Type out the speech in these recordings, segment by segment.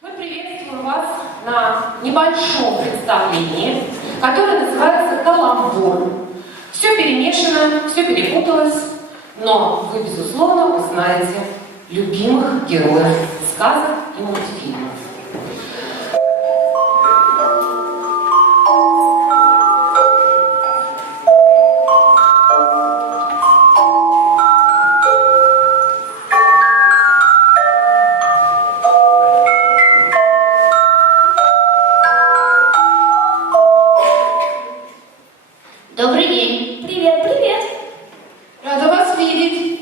Мы приветствуем вас на небольшом представлении, которое называется «Каламбур». Все перемешано, все перепуталось, но вы, безусловно, узнаете любимых героев сказок и мультфильмов. Добрый день. Привет, привет. Рада вас видеть.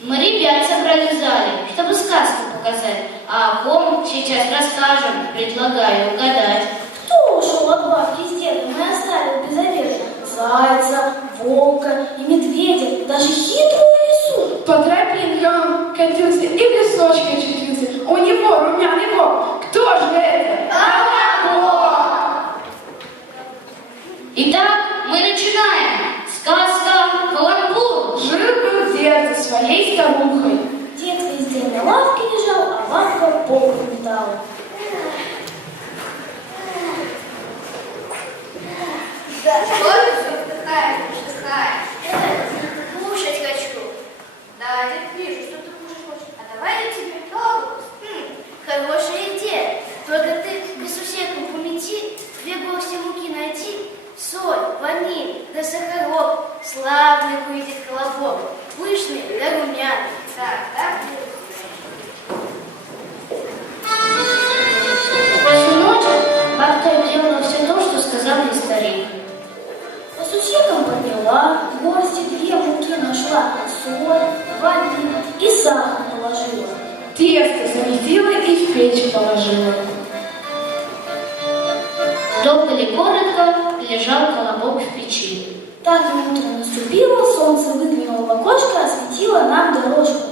Мы ребят собрали в зале, чтобы сказку показать. А о ком сейчас расскажем, предлагаю угадать. Кто ушел от бабки с дедом и оставил без одежды? Зайца, волка и медведя, даже хитрую лису. По тропинкам катился и в лесочке очутился. У него румяный бок. Кто же это? Итак, мы начинаем. Сказка «Каламбур». Жил-был дед со своей старухой. Дед весь день на лавке лежал, а бабка пол метала. Да, что ты вздыхаешь? Кушать хочу. Да, я вижу, что ты кушать хочешь. А давай я тебе колобок. Хорошая идея. Только ты к сусекам помети, 2 горсти муки найти, соль, ваниль, да сахарок. Славный выйдет колобок. Пышный да румяный. Так. Всю ночь бабка делала все то, что сказал ей старик. По сусекам подняла, горсти 2 муки нашла, соль, ваниль и сахар положила. Тесто замесила и в печь положила. Долго ли коротко лежал колобок в печи. Так и утро наступило, солнце выглянуло в окошко, осветило нам дорожку.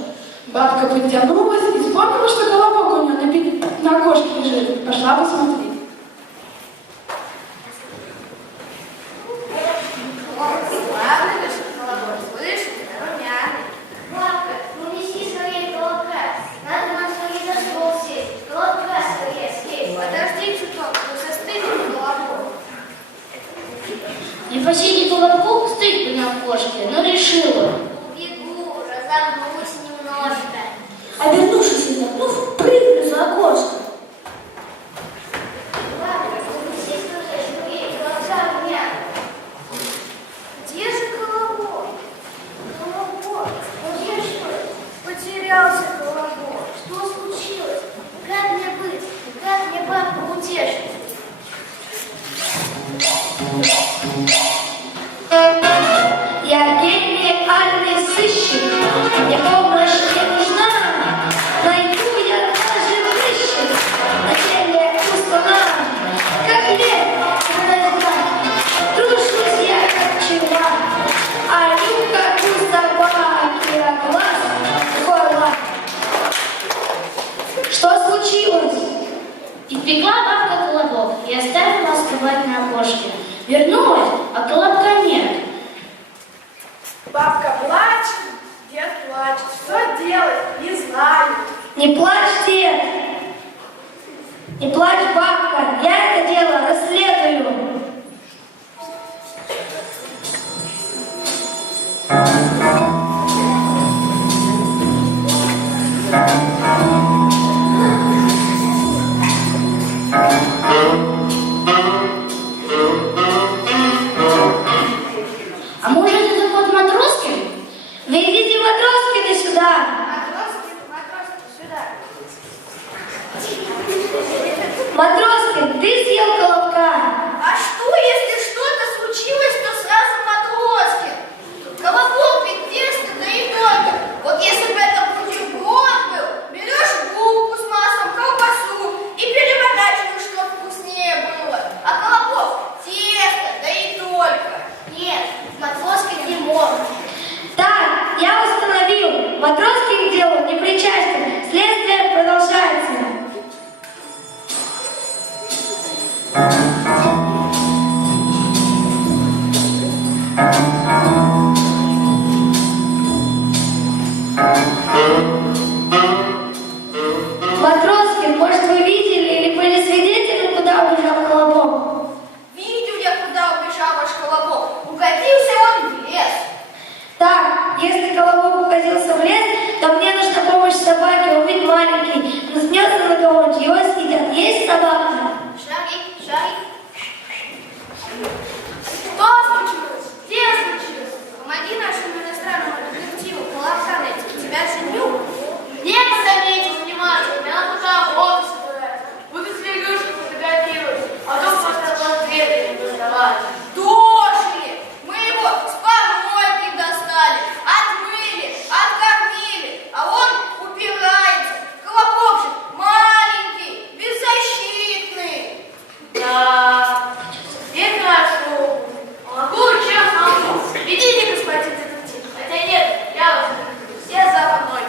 Бабка подтянулась и вспомнила, что колобок у нее на окошке лежит. Пошла посмотреть. Славный вышел колобок. Слышишь, да румяный. Бабка, ну неси скорее колобка. Надо нам скорее за стол сесть. Колобка скорее съесть. Подожди чуток, ну состынет колобок. Не посиди колобку, стык бы на окошке, но решила. Бегу, разогнусь немножко. Обернувшись и нагнув, прыгну за окошко. Бабка, ну неси скорее, глаза румяные. Где же колобок? Колобок, где что ли? Потерялся колобок. Что случилось? Как мне быть? Как мне бабку утешить? Я гениальный сыщик, мне помощь не нужна. Найду я даже прыщик на теле у стола. Как лев, трушусь я как пчела, а ю как у собаки, а глаз горло. Что случилось? Испекла бабка колобок и оставила остывать на окошке. Вернулась, а колобка нет. Бабка плачет, дед плачет. Что делать? Не знаю. Не плачь, дед! Не плачь, бабка! Я это дело расследую! А может, это кот Матроскин? Ведите Матроскина сюда! Матроски, сюда. Матроскин, ты съел колобка! А что, если что-то случилось, то сразу Матроскин? Колобок ведь тесто, да и только. Вот если бы это бутерброд был, берешь булку с маслом, колбасу и переворачиваешь, чтобы вкуснее было. А колобок тесто, да и только. Нет, Матроскин не может. Так, я установил! Матроскин превратился в лес, то мне нужна помощь собаки, он ведь маленький, наткнется на кого-нибудь, его съедят. Есть собака? Шаги, шаги. Что случилось? Где случилось? Помоги нашему иностранному детективу Колобка найти. Тебя женю. Некогда мне этим заниматься. Мне надо туда охоту собирать. Буду с Лягушкой фотографировать. А то просто портреты не доставать. Дожили! Мы его с помойки достали, отмыли, откормили, а он упирается. Колобок же маленький, беззащитный. Да, теперь хорошо. Могу, чем могу. Идите, господин детектив. Хотя нет, я вас не люблю. Все за мной.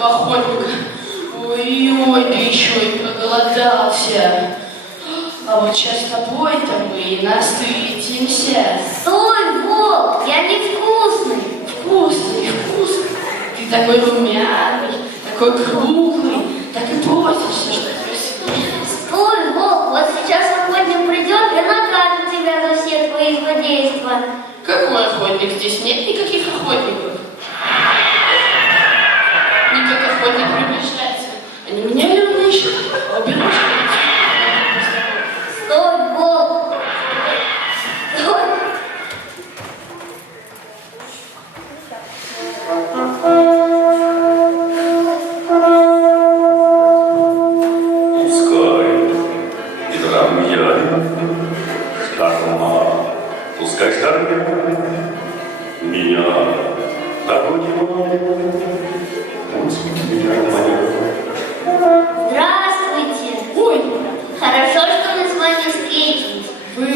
Охотника. Ой-ой, да еще и проголодался. А вот сейчас с тобой-то мы и насытимся. Стой, волк, я невкусный. Вкусный, вкусный. Ты такой румяный, такой круглый, так и просишься, что тебя съесть. Стой, волк, вот сейчас охотник придет и накажет тебя за все твои злодейства. Какой охотник? Здесь нет никаких охотников. Никак охотник приближается. Они меня верно ищут. Уберут. Стой, волк. Стой. Пускай Итрамья, Старма, пускай Старма, меня дорогим, пусть меня моя. Здравствуйте. Ой, Хорошо, что мы с вами встретились. Вы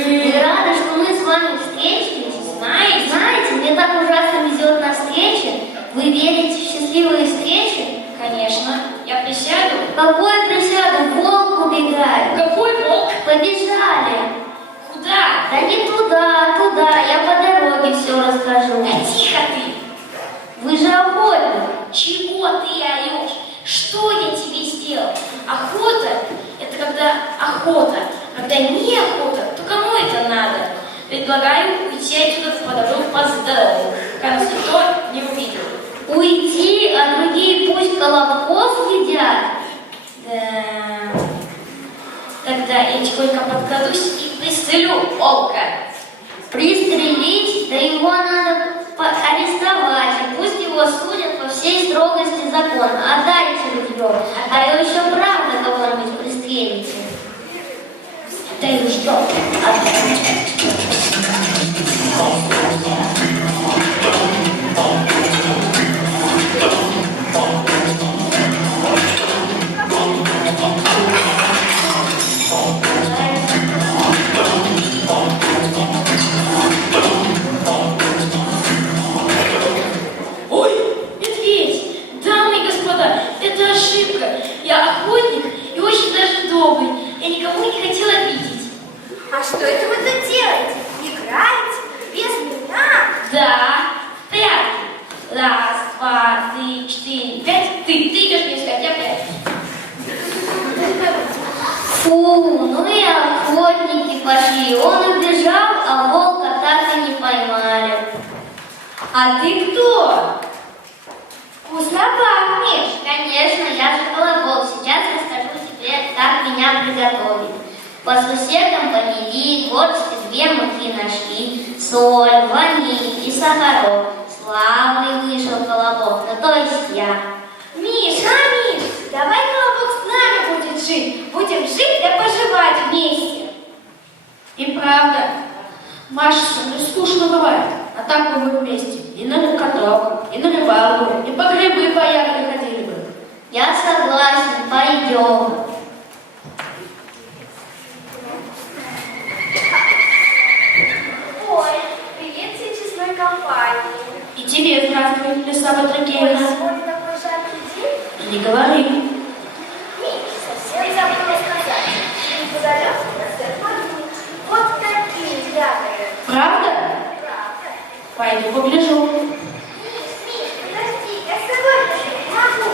рады, что мы с вами встретились? Знаете, мне так ужасно везет на встречи. Вы верите в счастливые встречи? Конечно. Я присяду. Какой присяду? Волк убегает. Какой волк? Побежали. Куда? Да не туда, туда. Я по дороге все расскажу. Да тихо ты. Вы же охотник. Чего ты орешь? Что я тебе сделал? Охота – это когда охота. Когда не охота, то кому это надо? Предлагаю уйти отсюда в подобную поздорову, пока нас никто не увидел. Уйти, а другие пусть колобков едят? Да. Тогда я тихонько подкрадусь и пристрелю волка. Пристрелить, да его надо арестовать, и пусть его судят по всей строгости закона. Отдайте ружье, а его еще правда кого-нибудь пристрелите. Дай ружье. Ой, медведь! Дамы и господа, это ошибка. Я охотник и очень даже добрый. Я никому не хотел обидеть. А что это вы тут делаете? Играете? Без меня? Да, в прятки. Раз, два, три, четыре, пять. Ты идешь мне искать, я прячусь. Фу, ну и охотники пошли. Он убежал, а волка так и не поймали. А ты кто? Вкусно пахнешь. Конечно, я же колобок. Сейчас расскажу тебе, как меня приготовить. По сусекам помели, горсти 2 муки нашли, соль, ваниль и сахарок. Славный вышел колобок, ну то есть я. Миша, давай колобок с нами будет жить. Будем жить да поживать вместе. И правда, Маша, со мной скучно бывает, а так бы мы вместе и на каток, и на рыбалку, и по грибы по ягоды ходили бы. Я согласен, пойдем. Ой, привет всей честной компании. И тебе здравствуй, Лиса Батракеевна. Сегодня такой жаркий день. И не говори. Миш, совсем забыла сказать. Неподалеку растет подруг. Вот такие ягоды. Правда? Правда. Пойду погляжу. Миш, подожди, я с тобой даже не могу.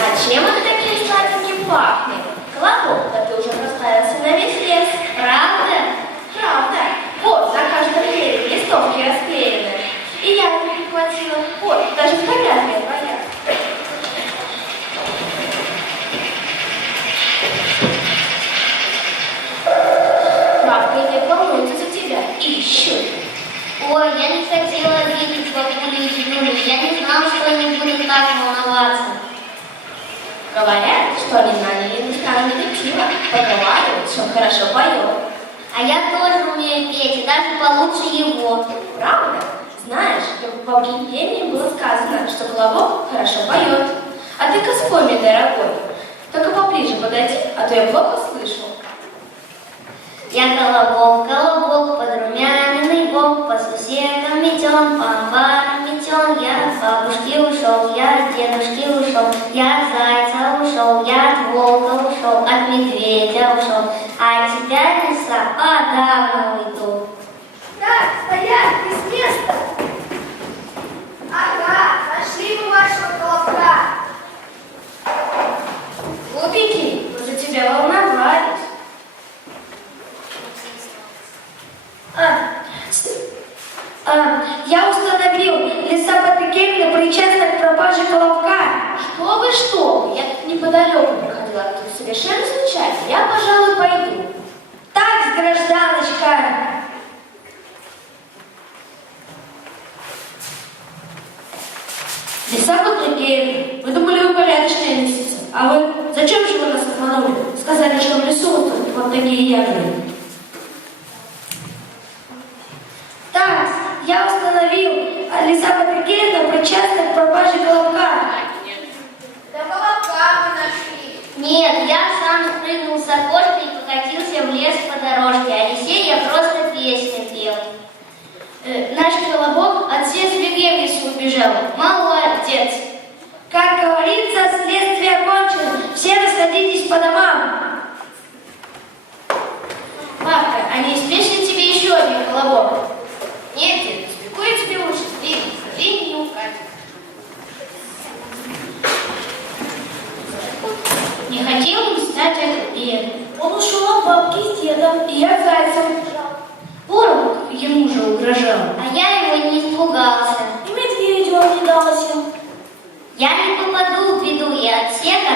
А чем это таким сладеньким пахнет? Колобок, да ты уже прославился на весь лес. Правда? Правда. Вот, на каждом дереве листовки расклеены. И я их прихватила. Вот, даже фотография твоя. Бабка и дед волнуются за тебя. Ищут. Ой, я не хотела обидеть бабулю и дедулю. Я не знала, что они будут так волноваться. Говорят, что они наняли иностранного детектива. Поговаривают, что он хорошо поет. А я тоже умею петь, и даже получше его. Правда? Знаешь, в объявлении было сказано, что Колобок хорошо поет. А ты-ка вспомни, дорогой. Только поближе подойди, а то я плохо слышу. Я колобок, колобок, подрумяненный бок, по сусекам метен, по амбарам метен. Я от бабушки ушел, я от дедушки ушел, я от зайца ушел, я от волка ушел, от медведя ушел. А от тебя, лиса, подавно уйду. Так, стоять, без места. Ага, нашли мы вашего колобка. Глупенький, мы за тебя волновались. Я установил, Лиса Батракеевна причастна к пропаже колобка. Что вы, я тут неподалеку проходила, тут совершенно случайно. Я, пожалуй, пойду. Так, гражданочка. Лиса Батракеевна, мы думали, вы порядочная лисица. А вы зачем же вы нас обманули? Сказали, что в лесу вот такие ягоды. Так, я установил, Лиса Батракеевна причастна к пропаже колобка. Да колобка мы нашли. Нет, я сам спрыгнул с окошка и покатился в лес по дорожке, а Лисе я просто песню пел. Наш колобок от всех зверей в лесу убежал. Молодец. Как говорится, следствие окончено. Все расходитесь по домам. Бабка, а не испечь ли тебе еще один колобок? Нет, дед, испеку я тебе лучше. Времени не укатит. Не хотел бы стать этот бед. Он ушел от бабки с дедом. И я зайцем. Ворон ему же угрожал. А я его не испугался. И медведю он не дался. Я не попаду в беду, и от всех